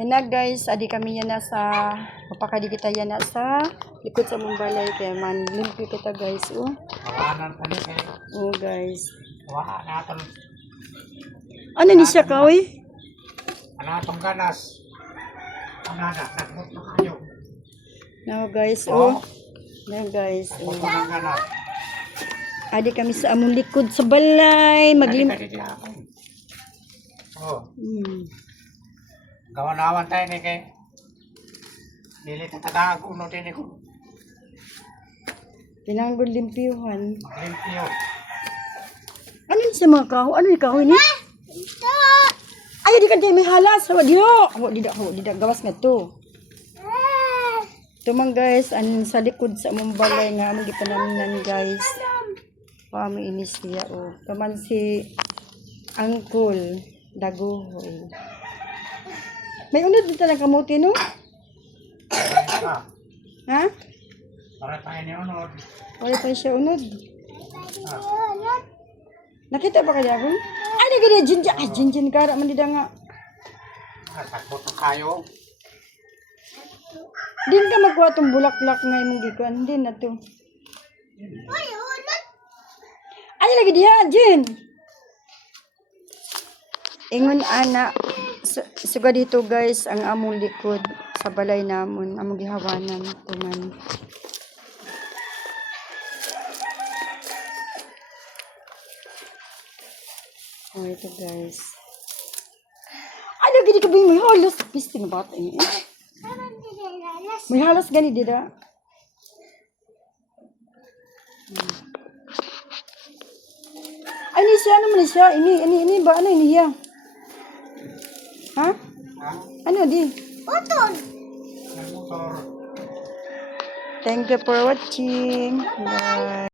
Yan na guys, adi kami yan na sa, mapakadi kita yan na sa likod sa mong balay. Kaya man, limpyo kita guys. Oh, oh guys. Ano ni siya ka, oy? Anatong ganas. Anana, nagbot na kayo. Now guys, oh. Now guys, oh. Adi kami sa among likod sa balay. Oh. Kawan-awan tayo ni kay. Dili tatadaag uno din ko. Pinanggol limpyuhan. Limpyo. Ano ni sa mga kahoy? Ano ni kahoy ni? Ay, di ka di may halas. Hawa di ho. Hawa di da gawas nga to. Tumang guys, an sa likod sa among balay nga among gipanaminan guys. Pami inis siya oh. Kaman si Uncle Daguhoy. May unod dito ng kamuti no? Ha? Para tayo ni unod. Wala pa siya unod. Nakita ba kaya ako? Ay, nagiging jinja. Ay, jinjin kara man dida nga. Tagbot na kayo. Din ka magkuha itong bulak-bulak nga imong gikuan. Hindi na to. Ay, lagi diha, Jin. Ingon ana. Suga dito guys, ang among likod sa balay namon. Among gihawanan. Tuman. Oh, ito guys. Ay, lagi di ka ba yung may halas? Pisti na bata niya. May halas gani dida. Ay, ini siya naman siya. Ini ba? Ano ini siya? Ha? Ano di? Motor. Thank you for watching. Bye.